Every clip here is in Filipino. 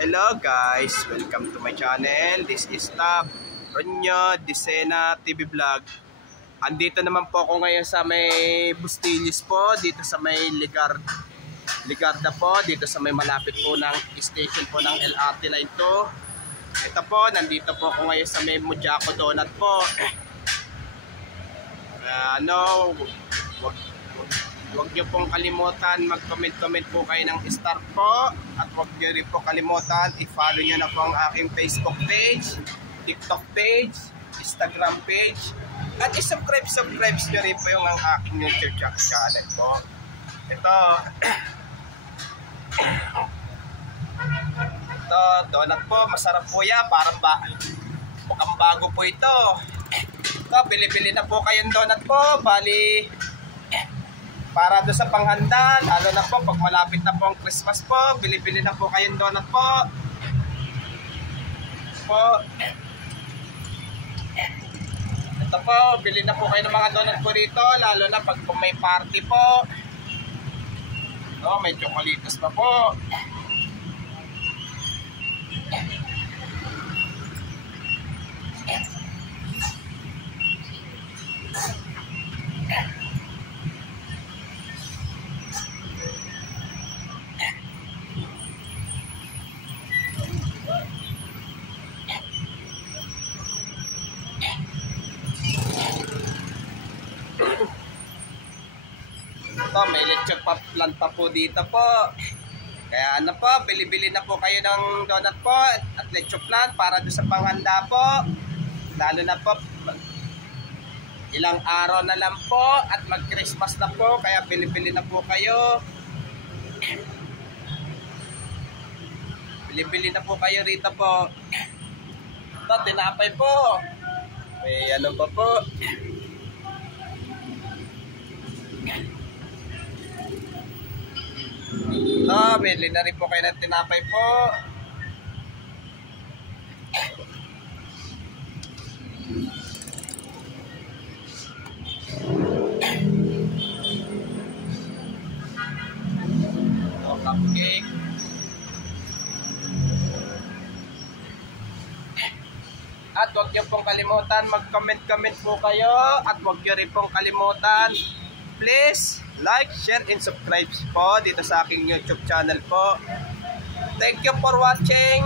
Hello guys, welcome to my channel. This is Tab Ronyo Disena TV Vlog. Andito naman po ako ngayon sa may Bustillos po, dito sa may Ligarda po, dito sa may malapit po ng station po ng LRT Line 2. Ito po, nandito po ako ngayon sa may Mujaco Donut po. Huwag niyo pong kalimutan mag-comment po kayo ng star po. At huwag niyo rin po kalimutan i-follow niyo na po ang aking Facebook page, TikTok page, Instagram page. At i-subscribe niyo rin po yung ang aking YouTube channel po. Ito donut po, masarap po yan. Mukhang bago po ito. Ito, bili-bili na po kayong donut po. Bali, para doon sa panghanda, lalo na po pag malapit na po ang Christmas po, bili-bili na po kayong donut po. Ito po, bili na po kayo ng mga donut po rito, lalo na pag may party po. Ito, may chocolates pa po. Ito, may lechon plan pa po dito po. Kaya ano po, bili-bili na po kayo ng donut po at lechon plan para doon sa panghanda po. Lalo na po, ilang araw na lang po at mag-Christmas na po. Kaya bili-bili na po kayo. Bili-bili na po kayo rito po. Ito, tinapay po. May ano pa po. No, bili na rin po kayo ng tinapay po. Oh, cupcake. At huwag niyo pong kalimutan mag-comment po kayo. At huwag niyo rin pong kalimutan, please like, share, and subscribe po dito sa aking YouTube channel po. Thank you for watching.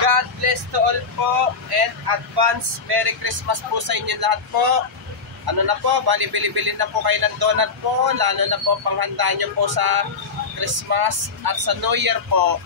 God bless to all po. And advance Merry Christmas po sa inyo lahat po. Ano na po, bali bili-bili na po kayo ng donut po. Lalo na po panghanda nyo po sa Christmas at sa New Year po.